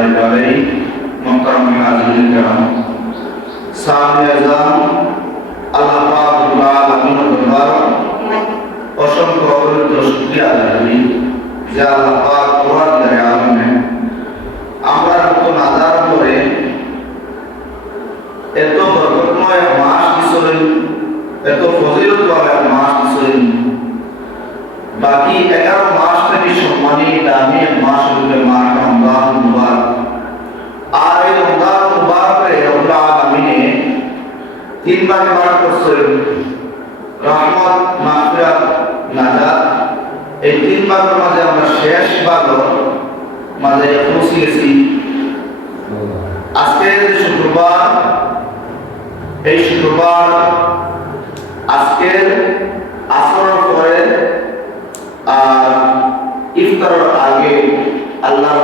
আলাই বাড়ি, মোহতারাম হাজির গ্রাম। সামনে আজাম আল্লাহ পাকুল্লাহ আলমিন দরবার অসংখ্য অবরুদ্ধ শুক্রিয়া আদায় করি, যে আল্লাহ পাক কোরআন দেয় আলমে আমরা নতুন আদার করে এত বরকতময় মাস দিছিলেন এত ফজিলত রূপে মাস আর এই রমজান মুবারকে রব্বুল আলামিনে তিন ভাগে ভাগ করছেন। রহমত, মাগফিরাত, নাজাত। এই তিন ভাগের মাঝে আমরা শেষ ভাগ মাঝে পৌঁছে গেছি। আজকে যে শুক্রবার, এই শুক্রবার আজকের আসরের পরে আর ইফতারের আগে আল্লাহ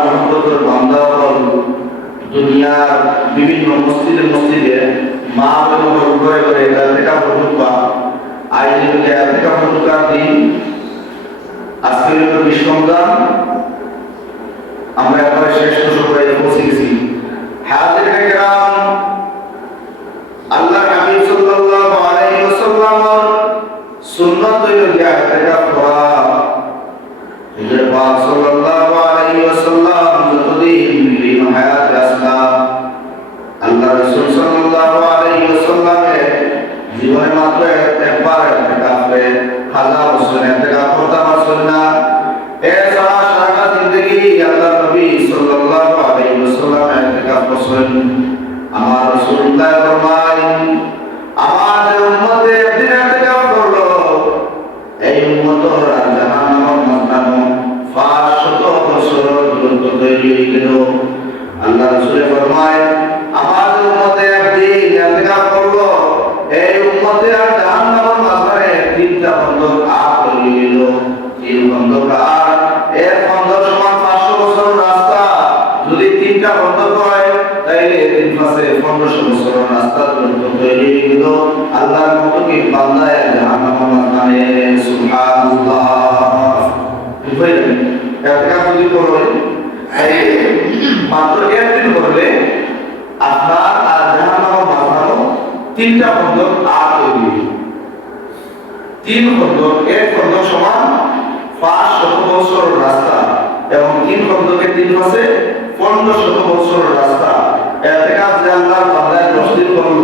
দুনিয়ার বিভিন্ন মসজিদে মসজিদে মা এবং ঘরে ঘরে দেখা ফটুকা ফটুকার দিন, আজকের হলো আমরা একবারে শেষ সভায় পৌঁছে গেছি। তৈরি হয়ে গেল আল্লাহ রাসূল ফরমায় তিনটা খন্দক আর তৈরি তিন খন্দক এক খন্দক সমান পাঁচ শত বছর রাস্তা এবং তিন খন্দকের তিন পাশে পনেরো শত বছর রাস্তা বান্দায় দশ দিন করল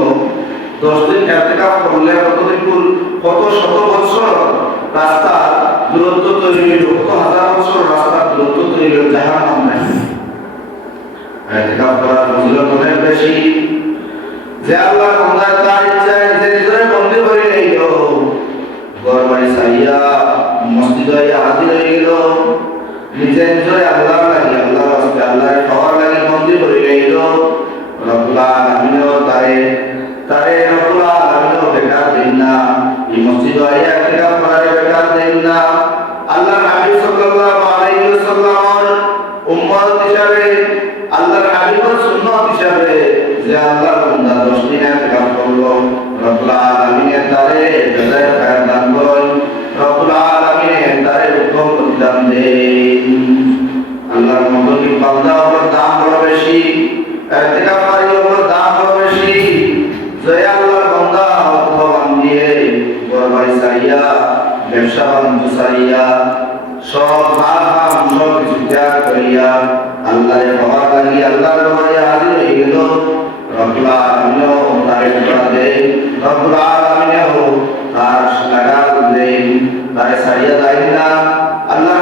দশ দিন করলে কতদিন কত শত বছর রাস্তা দূরত্ব তৈরি হইল, কত হাজার বছর রাস্তা দূরত্ব তৈরি হইল জাহান নাম নাই করার অনেক বেশি। যে আল্লাহ বান্দার তার ইচ্ছায় যে নিজের বন্দী করে নিল ঘর সাইয়া মসজিদ হইয়া হাজির হয়ে গেল। নিজে নিজরে আল্লাহ লাগি আল্লাহ রাস্তে আল্লাহর খাওয়ার লাগি বন্দী করে নিল রব্বুল আলামিনও তারে তারে রব্বুল আলামিনও বেকার দেন না। এই মসজিদ হইয়া একটা পড়ারে বেকার দেন না। আল্লাহ হাবিব সাল্লাল্লাহু আলাইহি ওয়াসাল্লামের উম্মত হিসাবে, আল্লাহর হাবিবের সুন্নাত হিসাবে যে আল্লাহ ব্যবসা বাণিজ্য সাইয়া সব ঘরে হাজির হয়ে গেল। রব্বুল আলামিনও তার করা দেয় রব্বুল আলামিনও দেয় তার সারিয়া দেয় না। আল্লাহ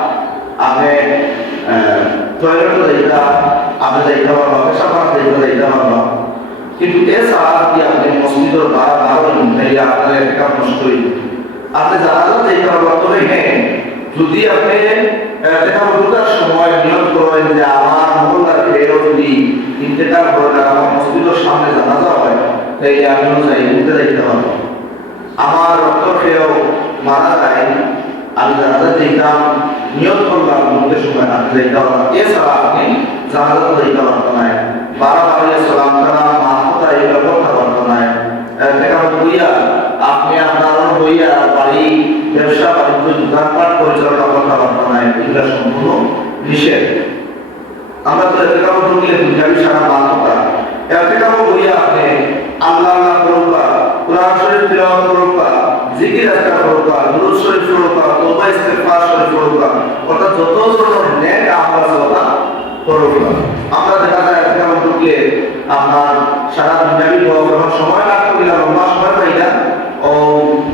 আপনি টয়লেট যাইতা আপনি যাইতে পারবা পেশা করা যাইতে যাইতে পারবা কিন্তু এছাড়া কি আপনি মসজিদের বারা বারো তাই আপনার একটা নষ্ট আপনি জানা যাইতে পারবা তবে হ্যাঁ যদি আপনি দেখা সময় নিয়োগ করেন যে আমার মহল্লার খেয়েও যদি ইন্তেকাল করে আমার মসজিদের সামনে জানাজা হয় তাই আমিও যাই ঘুরতে যাইতে পারব আমার রক্ত খেয়েও মারা যায় আমি জানাজা যেতাম নিয়োগ করলাম মুখের সময় যাইতে পারলাম এছাড়া আপনি জানাজা তো যাইতে পারতো না বারা বাড়িয়ে সালাম করা মা কোথা এগুলো করতে পারতো দেখা বইয়া, আপনি আপনার বইয়া বাড়ি, ব্যবসা, বাণিজ্য দোকানপাট পরিচালনা পারতো না এগুলো সম্পূর্ণ নিষেধ। আমরা তো এতে ঢুকলে দুনিয়াবি সারা করা এতে বইয়া আপনি আল্লাহ আল্লাহ ইস্তিগফার শরীফ করবা অর্থাৎ যত ধরনের নেক আমল আছে ওটা আমরা। দেখা যায় এতে ঢুকলে আপনার সারা দুনিয়াবি গপ যখন সময় লাগ করিলা লম্বা সময় পাইলা ও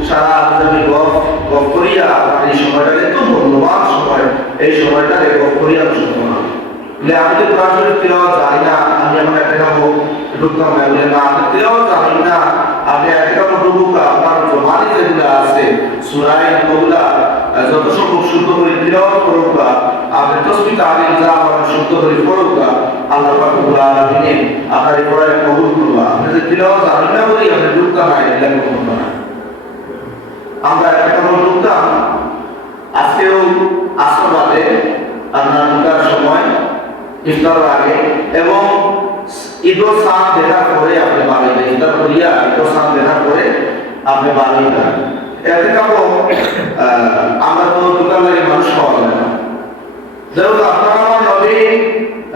সারা দুনিয়াবি গপ গপ করিয়া এই সময়টা কিন্তু মূল্যবান সময়, এই সময়টা গপ করিয়া শুনতে না। আমি তো কোরআন শরীফ তিলাওয়াত জানি না, আমি আমার একটা কাম ঢুকতাম না না আপনি জানি না কাম ঢুকুকা আপনার জমানি যেগুলো আছে, সুরাই ওগুলা যত সম্ভব শুদ্ধ করে তিলাওয়াত করুকা আপনি তসবি তালিম যা আপনার শুদ্ধ করে পড়ুকা আল্লাহ পাক রব্বুল আলামিন আপনার এই পড়ায় কবুল করবা আপনি যে জানি না আপনি ঢুকতাম না এটা কোনো না। আমরা কাম ঢুকতাম আজকেও আসর আপনার সময় ইফতার আগে, এবং ঈদর সান দেখার পরে আপনি বাড়িতে ইফতার করিয়া ঈদর সান দেখার পরে আপনি বাড়ি যান এতে কাপো আমরা তো দোকান লাগে মানুষ পাওয়া যায় না। যেহেতু আপনার আমার নবী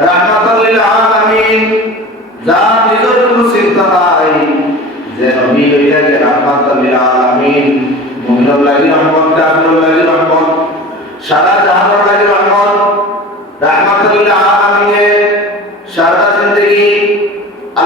রাহমাতাল্লিল আলামিন যার নিজের কোনো চিন্তা নাই যে নবী হইয়া যে রাহমাতাল্লিল আলামিন, মুমিনুল লাগি রহমত কাফিরুল লাগি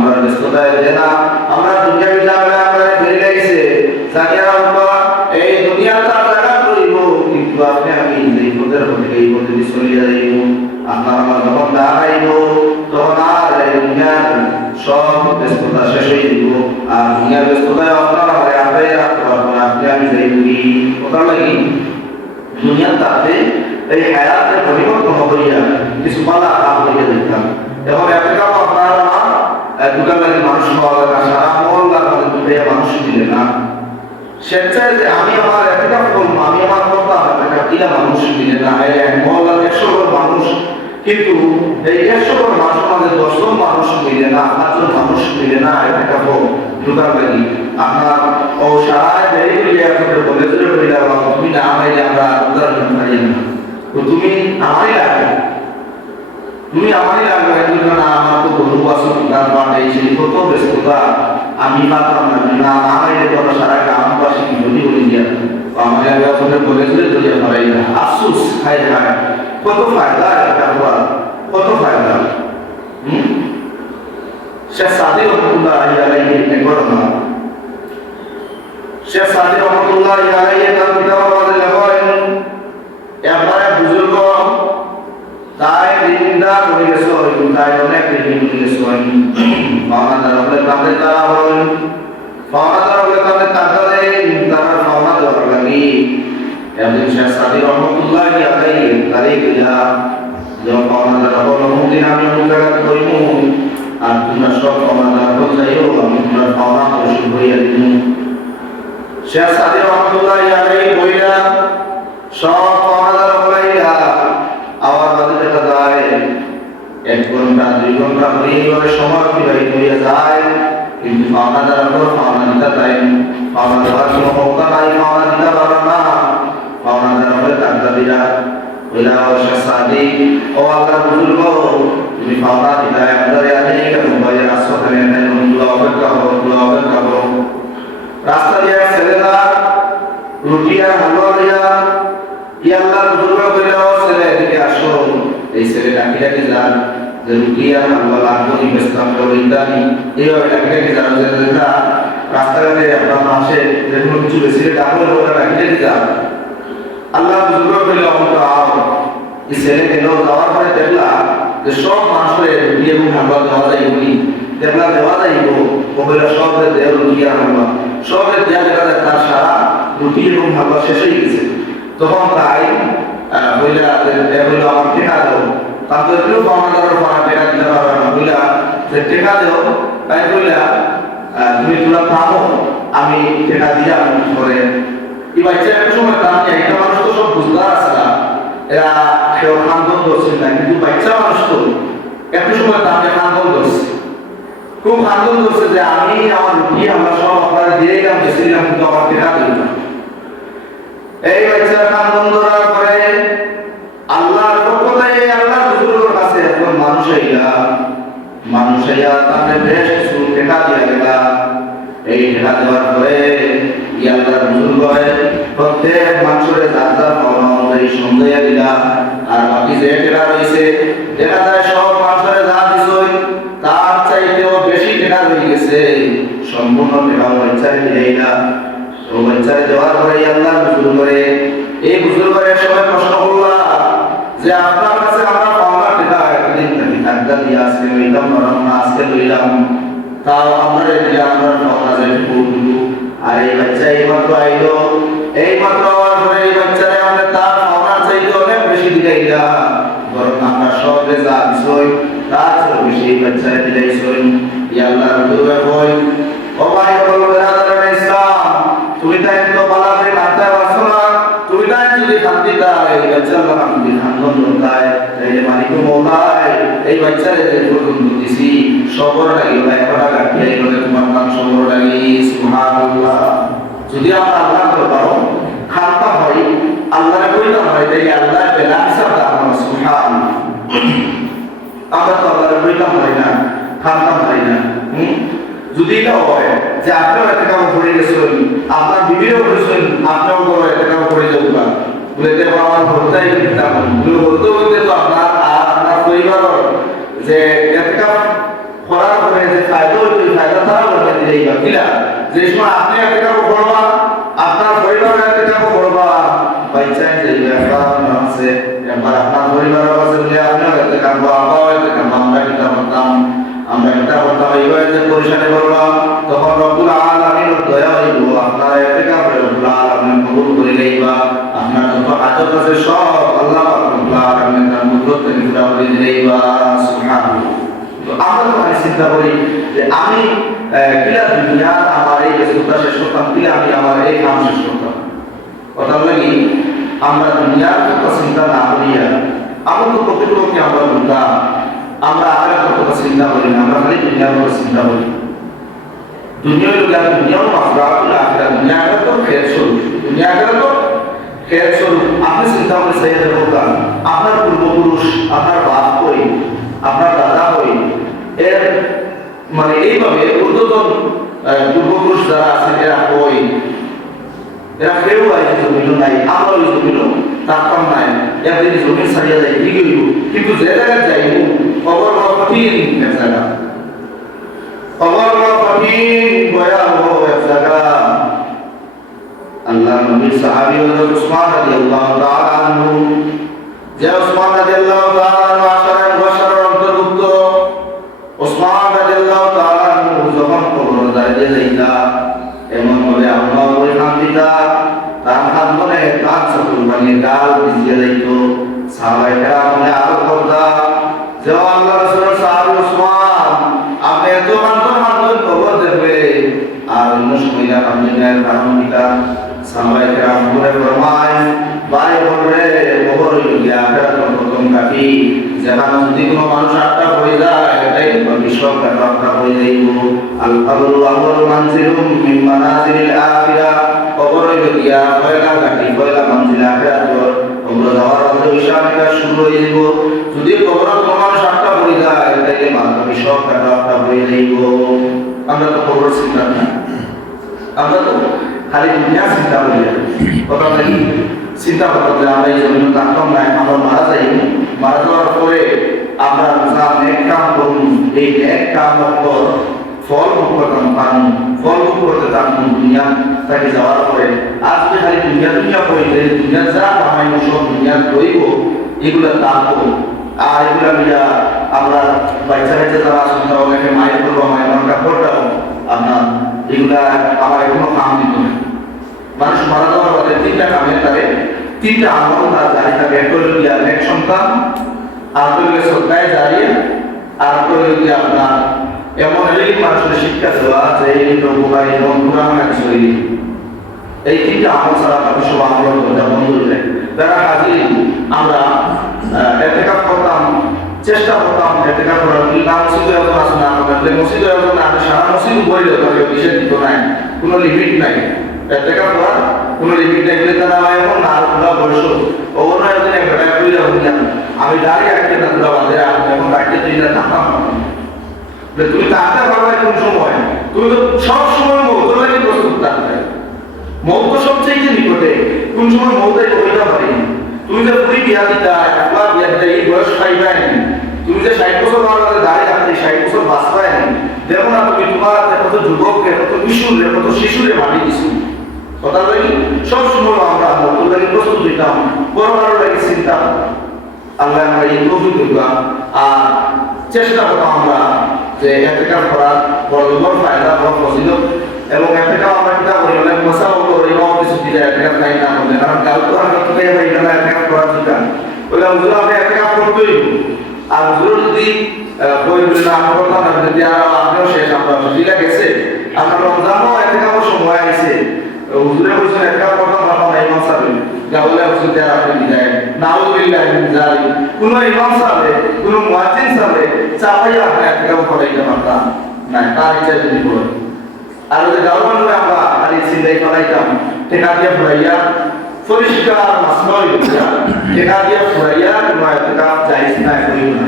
আমরা ব্যস্ততায় দেয় না, আমরা দুনিয়া বিচারে আমরা বেরিয়ে গেছে জানিয়া বাবা এই দুনিয়াটা জায়গা করিব, কিন্তু আপনি আমি এই পদের মধ্যে এই পদে চলে যাইব, আপনার আমার যখন দাঁড়াইব তখন আর এই দুনিয়ার সব ব্যস্ততা শেষ হয়ে দিব আর দুনিয়ার ব্যস্ততায় আপনার আমার আপনি রাখতে পারব না, আপনি আমি যাইব কি কোথাও লাগি, দুনিয়ার তাতে এই হায়াতের পরিবর্তন হইয়া কিছু পালা হইয়া দেখতাম এবং একটা দোকান লাগে মানুষ মানুষ দিলে না। স্বেচ্ছায় আমার একটা করব আমি আমার করতাম একটা কিনা মানুষ দিলে না। এক মহল্লার একশো মানুষ, কিন্তু এই একশো জন মানুষ মাঝে দশজন মানুষ মিলে না পাঁচজন মানুষ মিলে না একটা দোকান লাগি আপনার ও তুমি না আমাইলে আমরা তো তুমি আমারই লাগবে। তুমি আমারই লাগবে না গান পাঠাই সেই কত ব্যস্ততা আমি পারতাম না না আমার এই কথা সারা গ্রামবাসী যদি বলি দিয়া আমার আপনাদের বলেছিল যদি পারাই না আফসোস হায় হায় কত ফায়দা এটা হওয়া কত ফায়দা শেখ সাদি একবারে তাই দিনদা করে গেছো তাই অনেক দিন করে গেছো মামা দ্বারা বলে তাদের দ্বারা হল মামা দ্বারা বলে তাদের দেয় তারা মামা দেওয়ার লাগি। একদিন শেখ সাদি রহমতুল্লাহ আলাইহি তারিখ ইলা যখন দ্বারা বলো মুদিন আমি অমুক জায়গাতে করিমু আর তোমরা সব মামা দ্বারা বল যাইও আমি তোমরা মামা পরিশোধ হইয়া দিমু। শেখ সাদি রহমতুল্লাহ আলাইহি বইলা, সব পাওনাদার হলাইয়া আবার এক ঘণ্টা, দুই ঘণ্টা সময় অতিবাহিত যায়। কিন্তু পাওনাদার উপর পাওনা দিতে তাই পাওনা দেওয়ার কোনো নাই, পাওনা দিতে পারো না। হলে তুমি পাওনা আগে কেন বাইরে আসো খানে অপেক্ষা অপেক্ষা রাস্তা দিয়ে রুটি আর দিয়া ই আল্লাহ বুজুর্গ বলে ও ছেলে এদিকে আসো এই ছেলে ডাকি ডাকি যান যে রুটি আর লাগবো নি বেসলাম করো ইত্যাদি এইভাবে ডাকি ডাকি যান যে যেটা রাস্তাঘাটে আপনার মাসে যে কোনো কিছু বেশি ডাকলে ওরা ডাকি ডাকি যান, আল্লাহ বুজুর্গ বলে অমুক এই ছেলে গেল যাওয়ার পরে দেখলা যে সব মানুষের রুটি এবং হালুয়া দেওয়া যায় বলি দেখলা দেওয়া যাইব ওগুলো সব রুটি আর হালুয়া সবের দেয়া দেখা যায় তার সারা রুটি এবং হালুয়া শেষ হয়ে গেছে। তখন তাই বইলা বইলো আমার টেকা দাও। তারপরে কেউ টেকা না। বইলা যে টেকা তাই বইলা তুমি তোলা থামো আমি টেকা পরে এই বাচ্চা একটা সময় না। এরা কেউ খান্দন ধরছে না, কিন্তু বাচ্চা মানুষ তো। একটা সময় খান্দন ধরছে খুব আনন্দ হচ্ছে যে আমি আমার রুটি, আমরা দিয়ে কিন্তু আমার দেখা দিল এই বাচ্চার আনন্দ দেওয়ার পরে আল্লাহর পক্ষ থেকে আল্লাহ কাছে এখন মানুষ আইলা মানুষ আইয়া তাকে বেশ কিছু টেকা দিয়া গেলা। এই টেকা দেওয়ার পরে ই আল্লাহর হুজুর কয়, প্রত্যেক মানুষের যার যার পাওনা অনুযায়ী সন্দেহ দিলা। আর বাকি যে টেকা রয়েছে, দেখা যায় সব মানুষের যা দিছই তার চাইতেও বেশি টেকা রয়ে গেছে। সম্পূর্ণ টেকা বাচ্চারে দিলেই না। ও বাচ্চারে দেওয়ার পরে আল্লাহ বুজুর করে এই বুজুর করে সবাই প্রশ্ন করলা, যে আপনার কাছে আমরা পাওনা টেকা একদিন থাকি টাকা দিয়ে আজকে লইলাম, নরম না, আজকে লইলাম। তাও আমরা এদিকে আমরা পাওনা যাই ফুটুলু আর এই বাচ্চা এই মাত্র আইলো এই মাত্র হওয়ার পরে এই বাচ্চারে আমরা তার পাওনা চাইতে অনেক বেশি দিলাইলা বরং আমরা সবে যা বিষয় তার বেশি এই বাচ্চারে দিলাইছই ইয়া আল্লাহ রুজুবে কই ও ভাই বলো বেরাদার ইসলাম তুমি তাই তো বলা করে কাঁদতে পারছ না তুমি তাই যদি কাঁদতে তাই এই বাচ্চা আল্লাহ কাঁদতে কান্দন তাই এই যে মালিক মৌলায়। এই বাচ্চারে যে পর্যন্ত দিছি সবর লাগি ভাই কটা গাঠি তোমার নাম সবর লাগি সুবহানাল্লাহ। যদি আমরা আল্লাহ করে পারো হয় না খান্তাম হয় না হয়, যে আপনিও এত কাম করে গেছেন, আপনার বিবিরও করেছেন আপনিও বড় কাম করে যাবেন দেখো আমার ভরতাই কিতাব এত কাম করার পরে যে ফায়দা হইতো ফায়দা তারা বলতে দিলেই বা কিলা যে সময় আপনি এত কাম আমরা কিতাব করতাম যে পরিশানি করবা তখন রব্বুল দয়া হইব আপনার কাপড়ে রব্বুল আলামিন কবুল করে আপনার আদত আছে সব। আল্লাহ আমরা দুনিয়া আমার দুনিয়ার চিন্তা না না, আমরা খালি দুনিয়ার কথা চিন্তা করি। দুনিয়ার লোক দুনিয়াও মাফরাতুল আখিরাত দুনিয়া তো খেয়াল স্বরূপ আপনি চিন্তা করে সাইয়াদ হোকা আপনার পূর্বপুরুষ, আপনার বাপ কই, আপনার দাদা কই? এর মানে এইভাবে ঊর্ধ্বতন পূর্বপুরুষ যারা আছেন, এরা কই? এরা কেউ আইছে জমিন নাই আমরা ওই জমিন থাকতাম নাই। একদিন জমিন ছাড়িয়া যাই ঠিক হইব কিন্তু যে জায়গায় যাইব খবর কঠিন এক জায়গা। খবর কঠিন, ভয়াবহ জায়গা। আল্লাহ নবীর সাহাবী হযরত উসমান রাদিয়াল্লাহু তাআলা আনহু, যে উসমান রাদিয়াল্লাহু তাআলা আনহু আশারায়ে মুবাশশারার অন্তর্ভুক্ত, উসমান রাদিয়াল্লাহু তাআলা আনহু যখন কবর দাঁড়িয়ে যাইতা, এমন বলে আমরা ওই শান্তিটা তার হাত মনে তার চকুর মানে গাল ভিজিয়ে যাইত সাহাবাইটা মনে আরও করতা যে আল্লাহ রাসূল সাহাবী উসমান আপনি এত মানতন মানতন কবর দেখবে আর অন্য সময় মহিলা আলহামদুলিল্লাহ রাহমিকা সাহাবায়ে কেরাম বলে ফরমায় ভাই বলরে ওহর ইয়া আখিরাত প্রথম কাফি যেখানে যদি কোনো মানুষ আটটা পড়ে যায়, এটাই বিশ্বক আটটা পড়ে যাইব। আল কবরু আহর মানজিলুম মিন মানাজিলিল আখিরা। কবর গিয়া পয়লা কাটি পয়লা মঞ্জিল আখিরাত কবর যাওয়ার অর্থ বিষয়টা শুরু হয়ে যাব যদি কবর কোনো মানুষ আটটা পড়ে যায় তাইলে মাত্র বিশ্বক আটটা পড়ে যাইব। আমরা তো কবর চিন্তা না আমরা তো খালি দুনিয়া চিন্তা করি। কথা চিন্তা করতে আমরা এই জন্য থাকতাম না আমরা মারা যাই মারা যাওয়ার পরে আমরা যা নেক কাম করুন এই নেক কাম পর ফল করতাম পান, ফল করতে থাকুন দুনিয়া তাকে যাওয়ার পরে। আজ যে খালি দুনিয়া দুনিয়া করিলে দুনিয়া যা কামাই সব দুনিয়া রইব এগুলা থাকব আর এগুলা মিলা আমরা বাচ্চা বাচ্চা যারা আসুন তারা অনেকে মায়ের করব, মায়ের নামটা করতাম আপনার এগুলা আমার এখনও কাম দিত না। মানুষ মারা যাওয়ার পরে তিনটা কামের তারে তিনটা আমল তার জারি থাকে এক হইল নেক সন্তান হইল সত্তায় দাঁড়িয়ে গিয়া আপনার এমন এলিম মানুষের শিক্ষা দেওয়া যে এই নবুকাই এবং পুরাণ শৈলী এই তিনটা আমল ছাড়া সব আমল করতে বন্ধ যায় যারা হাজির, আমরা এতেকাপ করতাম, চেষ্টা করতাম এতেকাপ করার না মসজিদ এখন আসে না আমাদের মসজিদ এখন না, সারা মসজিদ বই দিতে বিশেষ দিত নাই, কোনো লিমিট নাই। এতেকাপ করার নাই। বলে তারা এখন না যাব আমি দাঁড়িয়ে আটকে তুমি কোন সময়? তুমি তো সব সময় মৌত লাগে প্রস্তুত থাকতে মৌ তো সবচেয়ে কোন সময় মৌতাই হইতে পারি তুমি যে পুরি বিয়া দিতা একবার বিয়া এই বয়স পাইবাই তুমি যে ষাট বছর আমার কাছে দাঁড়িয়ে থাকতে ষাট বছর বাঁচবাই দেখো না তুমি তোমার কত শিশুরে মারি দিছো। কথা বলি? সব সময় আমরা মৌত প্রস্তুত দিতাম বড় বড় লাগে চিন্তা। আল্লাহ আমরা এই তৌফিক দিলাম। আর চেষ্টা করতাম আমরা যে এতেকার করার বড় বড় ফায়দা বড় ফজিলত, এবং এতেকাও আমরা কিতা করি মানে মশাও করি এবং কিছু দিলে এতেকার নাই, না বলে। কারণ কাল তো আমরা তো পেয়ে পাই না এতেকার করার দরকার বলে হুজুর, আপনি এতেকার করতেই আর হুজুর যদি কই বলে, না করতাম যদি আর আপনিও শেষ আমরা দিলা গেছে আমরা রমজানও এতেকার সময় আইছে। হুজুরে কইছেন এতেকার করতাম আমরা ইমাম সাহেব। যা বলে হুজুর দেয়া আপনি বিদায়। নাউযুবিল্লাহি মিন যালিক। কোন ইমাম সাহেব, কোন মুয়াজ্জিন সাহেব চাপাইয়া আপনি এতেকার করাইতে পারতাম না তার ইচ্ছা যদি করে আর ওই গাওয়ান আমরা খালি চিন্তাই করাইতাম টেকা দিয়ে ফুরাইয়া পরিষ্কার মাসনই হইয়া টেকা দিয়ে ফুরাইয়া কোনো একটা যাইস না করি না।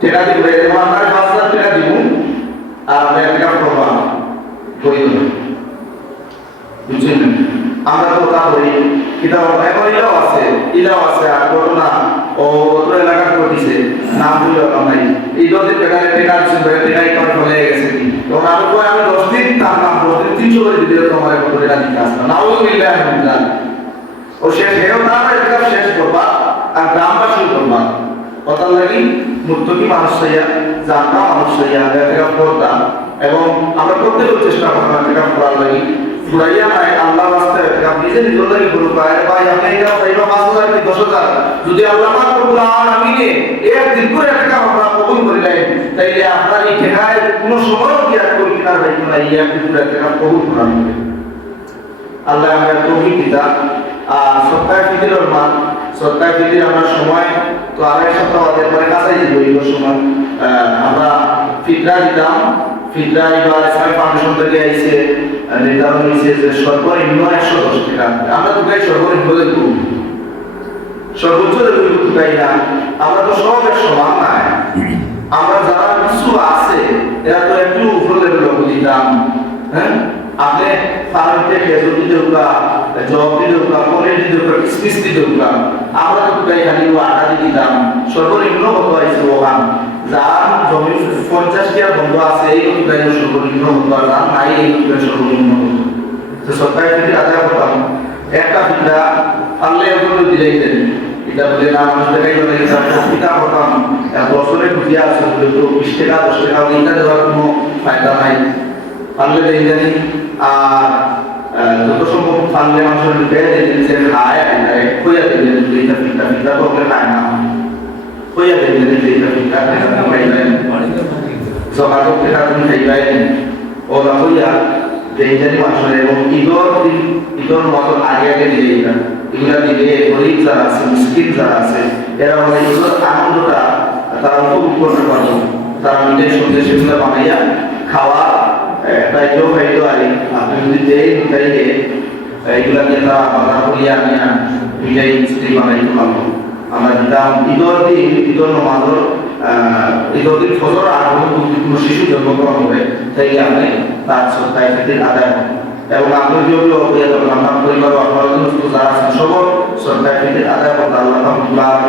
টেকা দিয়ে হাজার টাকা দিব। আর একটা করি বুঝছেন? আমরা তো তা করি। এখন ইলাও আছে ইলাও আছে, আর ঘটনা ও অত্র এলাকা ঘটিছে নাম বলে নাই এই যদি টেকারে টেকা আছে টেকাই করে ফলে গেছে। তখন আমি কই আমি দশ দিন তার নাম দশ তিনশো করে দিলে তোমার করে টাকা দিতে আসতাম নাও মিললে আমি ও শেষ হেও না এটা শেষ করবা, আর গ্রামবাসী করবা। কথা লাগি মুক্তকি মানুষ হইয়া, জানতা মানুষ হইয়া এটা করতাম এবং আমরা প্রত্যেকের চেষ্টা করতাম এটা করার লাগি। ফুরাইয়া নাই আল্লাহ রাস্তে আপনি নিজে নিজের লাগি গুরু পায় ভাই, আপনি এটা চাইবা পাঁচ হাজার কি দশ হাজার? যদি আল্লাহ পাক রব্বুল আলামিনে এক দিন করে টাকা আমরা কবুল করিলেন, তাইলে আপনার এই ঠেকায় কোনো সময় কি আর করি কিনার ভাই কোন এই এক দিন করে টাকা কবুল করার হবে আল্লাহ আমরা তৌফিক দিতা। আর সপ্তাহে ফিদির মান সপ্তাহে ফিতির আমরা সময় তো আড়াই সপ্তাহ পরে কাছাই এই সময়। আমরা ফিতরা দিতাম। ফিতরা বা ইসলামিক ফাউন্ডেশন থেকে আইসে নির্ধারণ হয়েছে যে সর্বনিম্ন একশো দশ টাকা। আমরা তো গাই সর্বনিম্ন দেখব সর্বোচ্চ দেখব গাই না? আমরা তো সব এক সমান নাই। আমরা যারা কিছু আছে, এরা তো একটু উপর লেভেল দিতাম হ্যাঁ? আপনি ফার্মতে খেজুর দিতে হোকা জব দিতে হোকা পনির দিতে হোকা কিসমিস দিতে হোকা আমরা তো গাই খালি আটা দিয়ে দিতাম সর্বনিম্ন কত আইছে ওখান যার জমি পঞ্চাশ টিয়া বন্ধ আছে, এই গাই সর্বনিম্ন হতো আর যার নাই, এই গাই সর্বনিম্ন হতো তো সরকারি ফিটি আদায় করতাম, একটা ফিটা পারলে ওগুলো দিলেই দেন এটা বলে না মানুষ দেখাই বলে ফিটা করতাম বছরে খুঁজিয়া আছে তো বিশ টাকা, দশ টাকা এইটা দেওয়ার কোনো ফায়দা নাই। পারলে দেই জানি। আর যারা আছে মুসকিল যারা আছে, এরা মানে তারা উপভোগ করতে তারা নিজের সঙ্গে সেগুলো খাওয়া কেউ খাইতে পারি আপনি যদি দেই তাইলে এইগুলা দিয়ে তারা বাজার করিয়া নিয়া মিঠাই মিষ্টি বানাইতে পারব আমরা দিতাম ঈদর দিন ঈদর নমাজর ঈদর দিন ফজর আর কোনো শিশু জন্মগ্রহণ করে তাই আপনি তার সত্তায় ক্ষেত্রে আদায় এবং আপনি যেগুলো আপনার পরিবার আপনার যারা আছেন সবর সরকার ক্ষেত্রে আদায় করতে আল্লাহ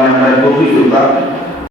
আমরা গভীর